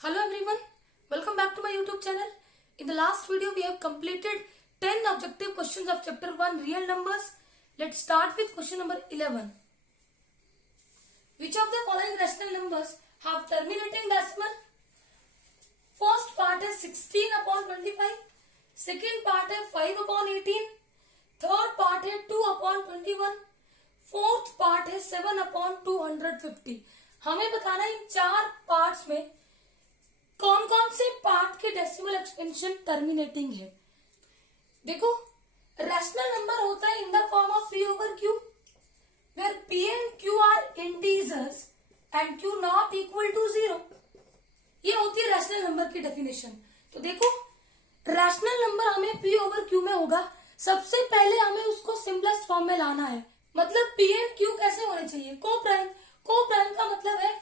Hello everyone, welcome back to my YouTube channel. In the last video we have completed 10 objective questions of chapter 1 real numbers. Let's start with question number 11. Which of the following rational numbers have terminating decimal? First part is 16 upon 25, second part is 5 upon 18, third part is 2 upon 21, fourth part है 7 upon 250. हमें बताना है इन चार parts में कौन कौन से part के डेसिमल एक्सपेंशन टर्मिनेटिंग है. देखो, रैशनल नंबर होता है in the form of p over q, where p and q are integers and q not equal to 0. ये होती है रैशनल नंबर की डेफिनेशन. तो देखो, रैशनल नंबर हमें पी ओवर क्यू में होगा. सबसे पहले हमें उसको सिंपलेस्ट फॉर्म में लाना है. मतलब पी एंड क्यू कैसे होने चाहिए? को प्राइम. को प्राइम का मतलब है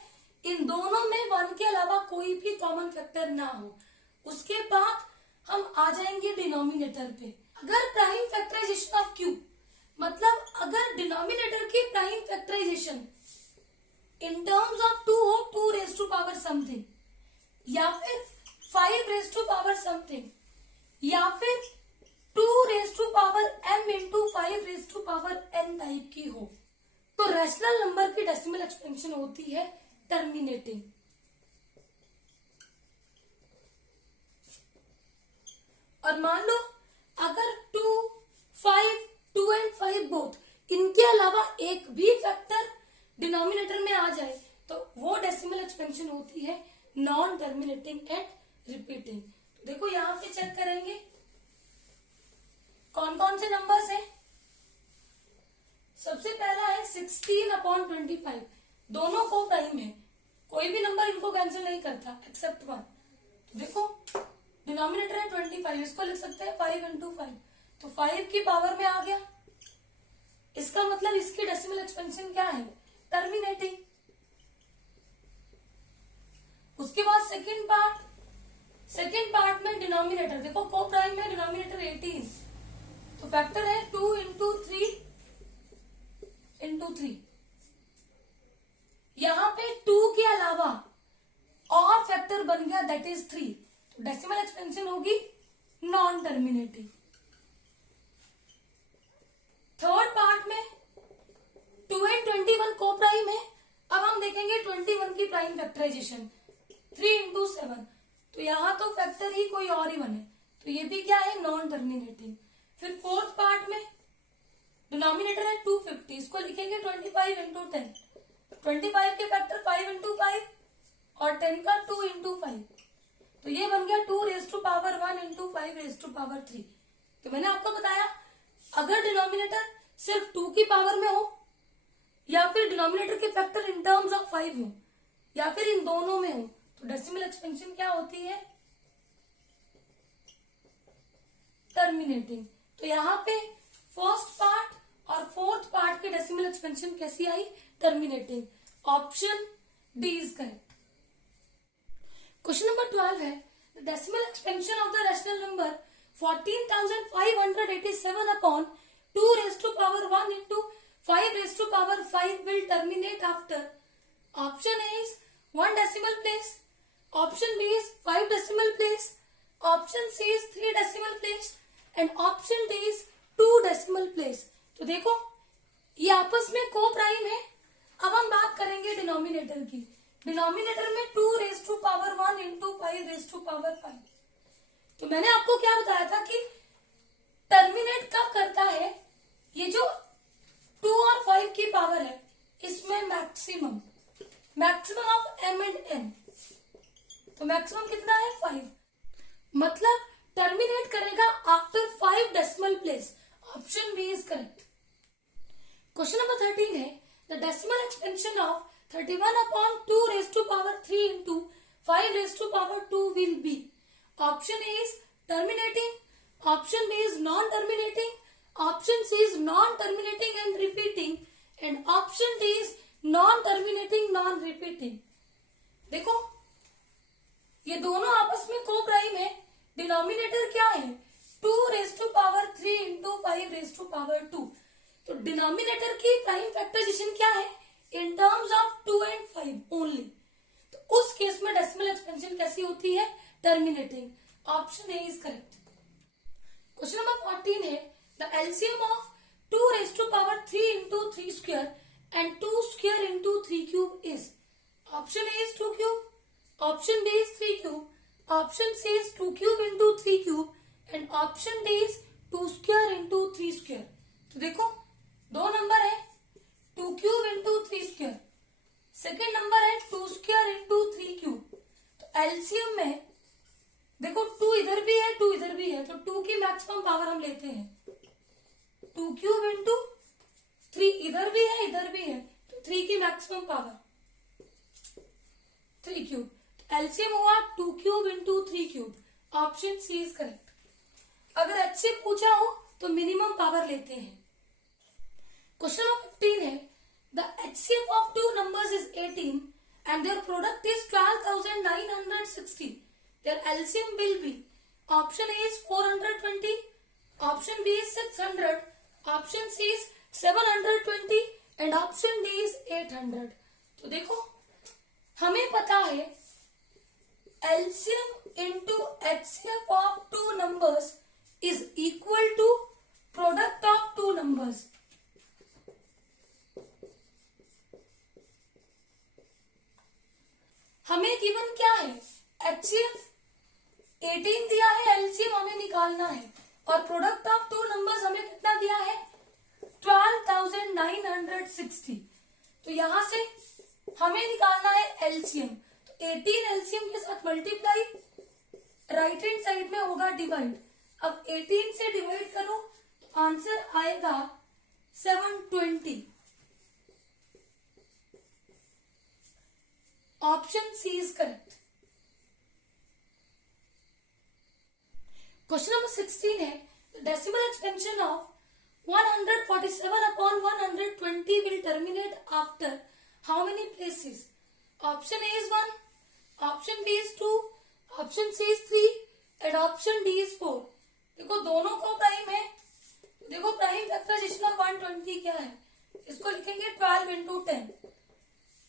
इन दोनों में 1 के अलावा कोई भी कॉमन फैक्टर ना हो. उसके बाद हम आ जाएंगे डिनोमिनेटर पे. अगर प्राइम फैक्टराइजेशन ऑफ क्यू, मतलब अगर डिनोमिनेटर की prime factorization in terms of 2 हो, 2 रेज टू पावर समथिंग, या फिर 5 रेज टू पावर समथिंग, या फिर 2 raise to power m into 5 raise to power n type की हो, तो रैशनल नंबर की डेसिमल एक्सपेंशन होती है टर्मिनेटिंग. और मान लो अगर 2, 5, 2 एंड 5 बोथ, इनके अलावा एक भी फैक्टर डिनोमिनेटर में आ जाए तो वो डेसिमल एक्सपेंशन होती है नॉन टर्मिनेटिंग एंड रिपीटिंग. तो देखो यहां पे चेक करेंगे कौन कौन से नंबर्स हैं. सबसे पहला है 16 अपॉन 25. दोनों को प्राइम है, कोई भी नंबर इनको कैंसिल नहीं करता एक्सेप्ट 1. तो देखो डिनोमिनेटर है 25, इसको लिख सकते हैं 5 इंटू 5, तो 5 की पावर में आ गया. इसका मतलब इसकी डेसिमल एक्सपेंशन क्या है? टर्मिनेटिंग. उसके बाद सेकेंड पार्ट में डिनोमिनेटर देखो, को प्राइम में डिनोमिनेटर 18, तो फैक्टर है 2 इंटू 3 इंटू 3. यहां पे 2 के अलावा और फैक्टर बन गया दैट इज 3, तो डेसिमल एक्सपेंशन होगी नॉन टर्मिनेटिंग. थर्ड पार्ट में 2 एंड 21 को प्राइम है. अब हम देखेंगे 21 की प्राइम फैक्टराइजेशन 3 इंटू 7, तो यहां तो फैक्टर ही कोई और ही बने, तो ये भी क्या है? Non terminating. फिर फोर्थ पार्ट में डिनोमिनेटर है 250, इसको लिखेंगे 25 इंटू 10. 25 के फैक्टर 5 इंटू 5 और 10 का 2 इंटू 5, तो ये बन गया 2 raise to power 1 into 5 raise to power 3. तो मैंने आपको बताया अगर डिनोमिनेटर सिर्फ 2 की पावर में हो, या फिर डिनोमिनेटर के फैक्टर इन टर्म्स ऑफ 5 हो, या फिर इन दोनों में हो, तो डेसिमल एक्सपेंशन क्या होती है? टर्मिनेटिंग. तो यहाँ पे फर्स्ट पार्ट और फोर्थ पार्ट की डेसिमल एक्सपेंशन कैसी आई? Terminating. Option D is correct. Question number 12 है the decimal expansion of the rational number 14,587 upon 2 raise to power 1 into 5 raise to power 5 will terminate after. Option A is 1 decimal place, option B is 5 decimal place, option C is 3 decimal place and option D is 2 decimal place. तो देखो ये आपस में को prime है. अब हम बात करेंगे डिनोमिनेटर की. डिनोमिनेटर में 2 raise to power 1 into 5 raise to power 5. तो मैंने आपको क्या बताया था कि टर्मिनेट कब करता है? ये जो 2 और 5 की पावर है इसमें maximum of m and n, तो मैक्सिमम कितना है? 5. मतलब टर्मिनेट करेगा after 5 decimal place. Option B is correct. Question number 13 है the decimal expansion of 31 upon 2 raise to power 3 into 5 raise to power 2 will be. Option A is terminating, option B is non terminating, option C is non terminating and repeating and option D is non terminating non repeating. देखो ये दोनों आपस में को prime है. Denominator क्या है? 2 raise to power 3 into 5 raise to power 2. तो डिनोमिनेटर की प्राइम फैक्टराइजेशन क्या है? In terms of 2 and 5 only. तो उस केस में डेसिमल एक्सपेंशन ऑपरेशन कैसी होती है, terminating. Option A is correct. Question number 14 है the LCM of 2 raised to power 3 into 3 square and 2 square into 3 cube is. Option A is 2 cube, option B is 3 cube, option C is 2 cube into 3 cube and option D is 2 square into 3 square. तो देखो दो number है 2 cube into 3 square, second number है 2 square into 3 cube. तो LCM में देखो 2 इधर भी है 2 इधर भी है, तो 2 की मैक्सिमम पावर हम लेते हैं 2 क्यूब इंटू 3, इधर भी है इधर भी है, तो 3 की मैक्सिमम पावर 3 क्यूब. एलसीएम हुआ 2 cube into 3 cube. Option C is correct. अगर एचसीएफ पूछा हो तो मिनिमम पावर लेते हैं. क्वेश्चन नंबर 15 है the HCF of 2 numbers is 18 and their product is 12,960. Their LCM will be. Option A is 420, option B is 600, option C is 720 and option D is 800. तो देखो हमें पता है LCM into HCF of 2 numbers is equal to product of 2 numbers. हमें given क्या है, HCF 18 दिया है, एलसीएम हमें निकालना है और प्रोडक्ट ऑफ 2 नंबर्स हमें कितना दिया है 12,960. तो यहां से हमें निकालना है एलसीएम. तो 18 एलसीएम के साथ मल्टीप्लाई, राइट हैंड साइड में होगा डिवाइड. अब 18 से डिवाइड करो तो आंसर आएगा 720. Option C is correct. Question number 16 है decimal expansion of 147 upon 120 will terminate after how many places? Option A is 1, option B is 2, option C is 3 and option D is 4. देखो दोनों को prime है. देखो prime factorization of 120 क्या है, इसको लिखेंगे 12 इंटू 10.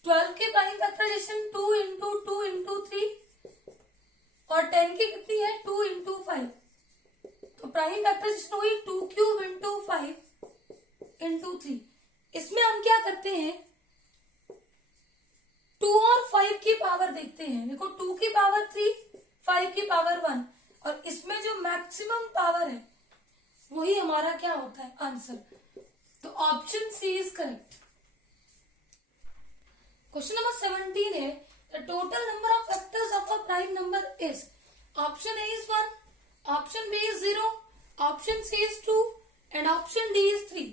12 के प्राइम फैक्टराइजेशन 2 इंटू 2 इंटू 3 और 10 की कितनी है 2 इंटू 5. तो प्राइम फैक्टराइजेशन हुई 2 क्यूब इंटू 5 इंटू 3. इसमें हम क्या करते हैं 2 और 5 की पावर देखते हैं. देखो 2 की पावर 3, 5 की पावर 1 और इसमें जो मैक्सिमम पावर है वही हमारा क्या होता है आंसर. तो option C is correct. Question number 17 है the total number of factors of a prime number is. Option A is 1, option B is 0, option C is 2 and option D is 3.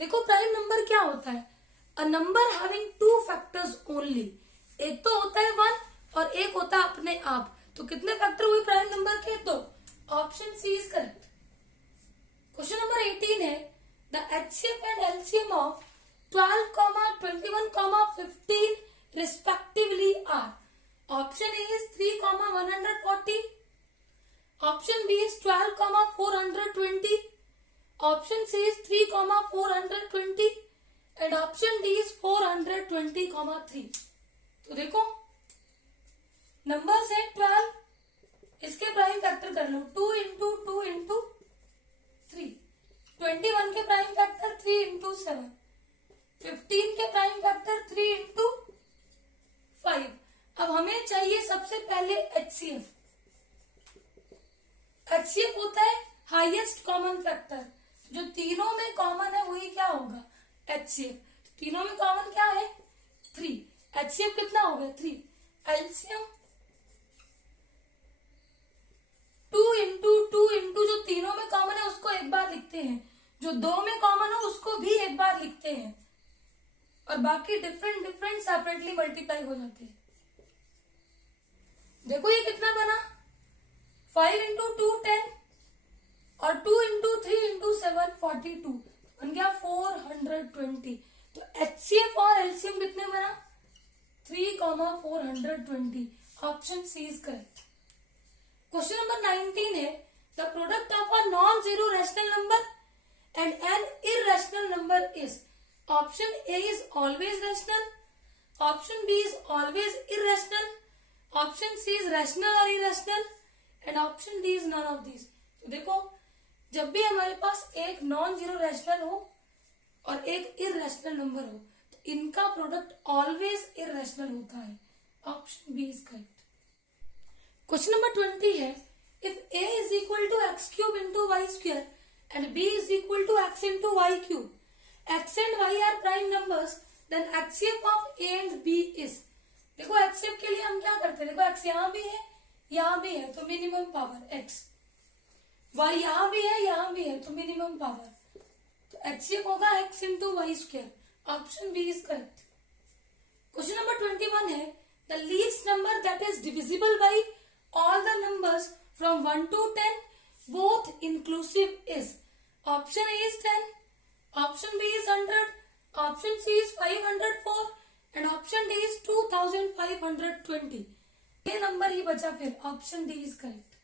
देखो prime number क्या होता है, a number having 2 factors only. एक तो होता है 1 और एक होता है अपने आप. तो कितने फैक्टर हुए प्राइम नंबर के, 2. Option C is correct. Question number 18 है the HCF and LCM of 12, 21, 15 respectively are. Option A is 3, 140. Option B is 12, 420. Option C is 3, 420 and option D is 420, 3. तो देखो नंबर है 12, इसके प्राइम फैक्टर कर लो 2 into 2 into 3. 21 के prime factor 3 into 7. 15 के prime factor 3 into 5. अब हमें चाहिए सबसे पहले एचसीएफ. एचसीएफ होता है हाईएस्ट कॉमन फैक्टर. जो तीनों में कॉमन है वही क्या होगा एचसीएफ. तीनों में कॉमन क्या है 3. एचसीएफ कितना हो गया 3. एलसीएम 2 इंटू 2 इंटू जो तीनों में कॉमन है उसको एक बार लिखते हैं, जो 2 में कॉमन हो उसको भी एक बार लिखते हैं और बाकी डिफरेंट सेपरेटली मल्टीप्लाई हो जाते हैं. देखो ये कितना बना 5 इंटू 2 10 और 2 इंटू 3 इंटू 7 42 बन गया 420. तो एचसीएफ और एलसीएम कितने बना 3, 420. Option C is correct. Question number 19 है the product of a non zero rational number and an irrational number is. Option A is always rational, option B is always irrational, option C is rational और irrational and option D is none of this. तो देखो, जब भी हमारे पास एक non zero rational हो और एक इरेशनल नंबर हो तो इनका प्रोडक्ट ऑलवेज इरेशनल होता है। Option B is correct. Question number 20 है, if a is equal to x cube into y square and b is equal to x into y cube, x and y are prime numbers, then HCF of a and b is। देखो HCF के लिए हम क्या करते हैं, देखो x यहाँ भी है यहाँ भी है तो मिनिमम पावर x, y यहाँ भी है यहाँ भी है तो मिनिमम पावर, तो HCF होगा x into y square। Option B is correct. Question number 21 है, the least number that is divisible by all the numbers from 1 to 10 both inclusive is। option A is 10, option B is 100, option C is 504 and option D is 2520। ये number ही बचा, फिर option D is correct.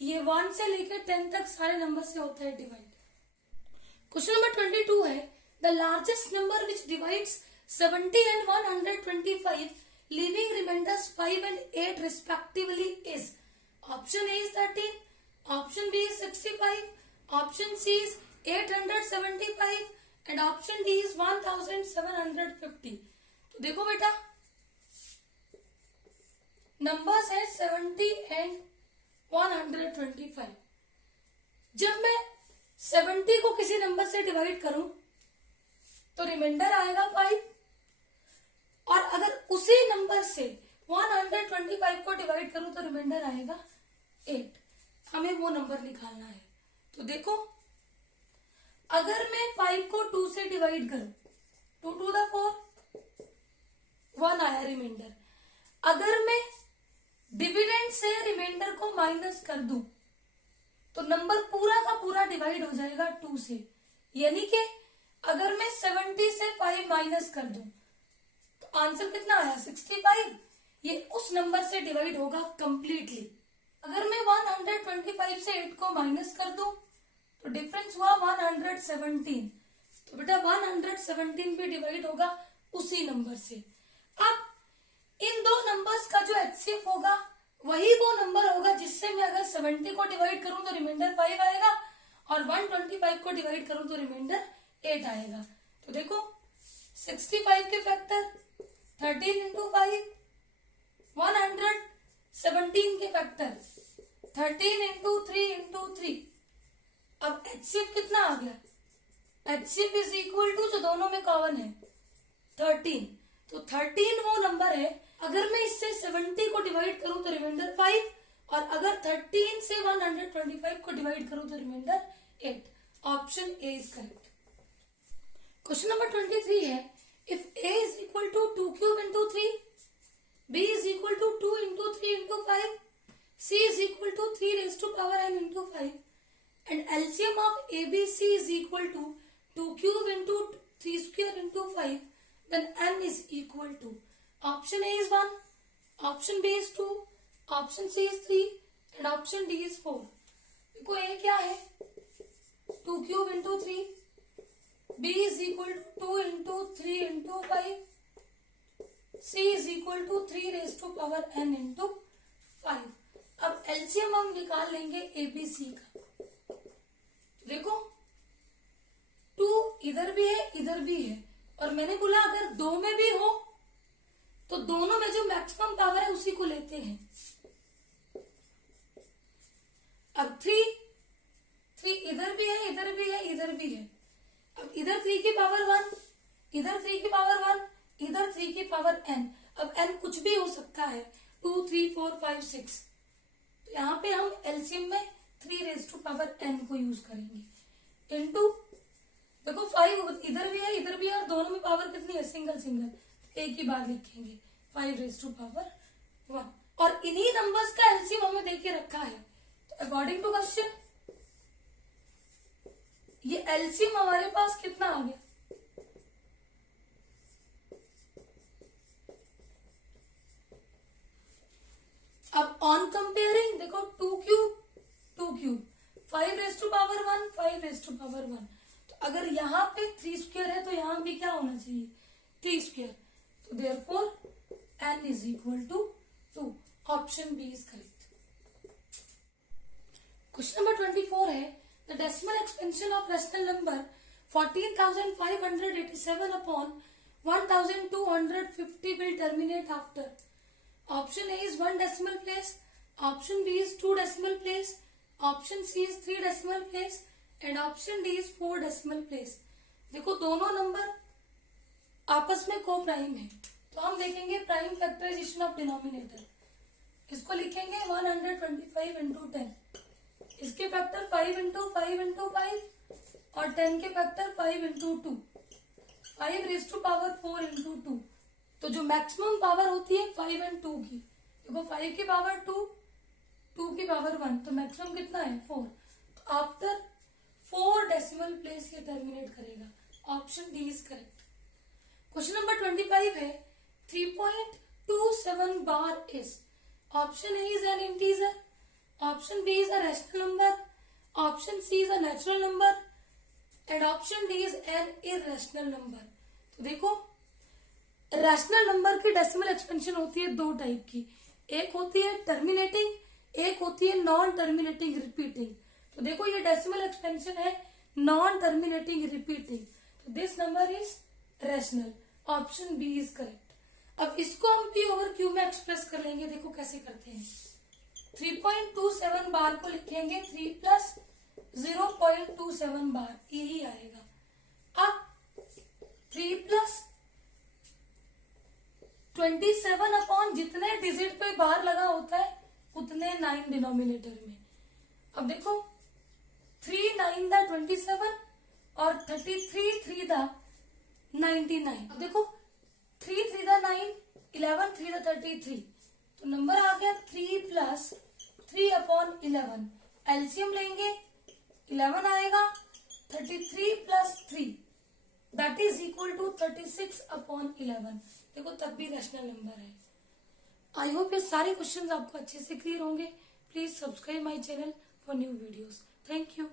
ये 1 से लेकर 10 तक सारे number से होता है डिवाइड। क्वेश्चन नंबर 22 है, the largest number which divides 70 and 125 leaving remainders 5 and 8 respectively is। option A is 13, option B is 65, option C is 875 and option D is 1750। तो देखो बेटा, नंबर्स है 70 एंड 125। जब मैं 70 को किसी नंबर से डिवाइड करूं तो रिमाइंडर आएगा 5, और अगर उसी नंबर से 125 को डिवाइड करूं तो रिमाइंडर आएगा 8। हमें वो नंबर निकालना है। तो देखो, अगर मैं 5 को 2 से डिवाइड करूं, 2 to the 4, 1 आया रिमाइंडर। अगर मैं डिविडेंड से रिमाइंडर को माइनस कर दूं तो नंबर पूरा का पूरा डिवाइड हो जाएगा 2 से, यानी कि अगर मैं 70 से 5 माइनस कर दूं तो आंसर कितना आया 65। ये उस नंबर से डिवाइड होगा कंप्लीटली। अगर मैं 125 से 8 को माइनस कर दूं तो डिफरेंस हुआ 117। तो बेटा 117 भी डिवाइड होगा उसी नंबर से। अब इन दो नंबर्स का जो HCF होगा वही वो नंबर होगा जिससे मैं अगर 70 को डिवाइड करूं तो रिमाइंडर 5 आएगा और 125 को डिवाइड करूं तो रिमाइंडर 8 आएगा। तो देखो, 65 के फैक्टर 13 इंटू 5, 117 के फैक्टर 13 इंटू 3 इंटू 3। अब HCF कितना आ गया, HCF इज इक्वल टू, जो दोनों में कॉमन है, 13। तो 13 वो नंबर है, अगर मैं इससे 70 को डिवाइड करूं तो रिमाइंडर 5, और अगर 13 से 125 को डिवाइड करूं तो remainder 8। Option A is correct. Question number 23 है, if a is equal to 2 cube into 3, b is equal to 2 into 3 into 5, c is equal to 3 raised to power n into 5 and LCM of ABC is equal to 2 cube into 3 square into 5, then n is equal to। option A is 1, option B is 2, option C is 3 and option D is 4। देखो A क्या है, 2 cube into 3, B is equal to 2 into 3 into 5, C is equal to 3 raised to power n into 5। अब LCM हम निकाल लेंगे ABC का। देखो 2 इधर भी है इधर भी है, और मैंने बोला अगर दो में भी हो तो दोनों में जो मैक्सिमम पावर है उसी को लेते हैं। अब 3 इधर भी है इधर भी है इधर भी है। अब इधर 3 की पावर 1, इधर 3 की पावर 1, इधर 3 की पावर n। अब n कुछ भी हो सकता है, 2, 3, 4, 5, 6। तो यहाँ पे हम एलसीएम में 3 रेज टू पावर n को यूज करेंगे। इनटू देखो 5 इधर भी है इधर भी है और दोनों में पावर कितनी है, सिंगल सिंगल, एक ही बार लिखेंगे 5 रेज टू पावर 1। और इन्हीं नंबर्स का एलसीएम हमें देके रखा है। तो अकॉर्डिंग टू क्वेश्चन ये एलसीएम हमारे पास कितना आ गया, अब ऑन कंपेयरिंग देखो 2 cube 5 raise to power 1 5 raise to power 1। तो अगर यहाँ पे 3 स्क्वायर है तो यहाँ भी क्या होना चाहिए 3 स्क्वायर। तो therefore n is equal to 2। Option B is correct. Question number 24 है the decimal expansion of rational number 14,587 upon 1,250 will terminate after. Option A is 1 decimal place, option B is 2 decimal place, option C is 3 decimal place and option D is 4 decimal place. देखो दोनों number आपस में को prime है, तो हम देखेंगे prime factorization of denominator. इसको लिखेंगे 125 इंटू 10, इसके फैक्टर 5 इंटू 5 इंटू 5 और 10 के factor 5 into 2, 5 raise to power 4 into 2। तो जो मैक्सिमम पावर होती है 5 एंड 2 की, देखो 5 की पावर 2, 2 की पावर 1, तो मैक्सिमम कितना है 4। आफ्टर 4 डेसिमल प्लेस ये टर्मिनेट करेगा। Option D is correct. Question number 25 है 3.27 bar is, option A is an integer, option B is a rational number, option C is a natural number and option D is an irrational number. तो देखो rational number की decimal expansion होती है दो type की, एक होती है टर्मिनेटिंग, एक होती है नॉन टर्मिनेटिंग रिपीटिंग। तो देखो ये डेसिमल एक्सपेंशन है नॉन टर्मिनेटिंग रिपीटिंग, तो this number is rational. Option B is correct. अब इसको हम पी ओवर क्यू में एक्सप्रेस कर लेंगे। देखो कैसे करते हैं, 3.27 बार को लिखेंगे 3 प्लस 0.27 बार, यही आएगा। अब 3 प्लस 27 अपॉन जितने डिजिट पे बार लगा होता है उतने 9 डिनोमिनेटर में। अब देखो 3 9 दा 27 और 33 3 दा 99। अब देखो 3 3 दा 9, 11 3 दा 33, तो नंबर आ गया 3 प्लस 3 अपॉन 11। एलसीएम लेंगे 11 आएगा, 33 plus 3 that is equal to 36 upon 11। देखो तब भी रैशनल नंबर है। आई होप ये सारे क्वेश्चंस आपको अच्छे से क्लियर होंगे। Please subscribe my channel for new videos. Thank you.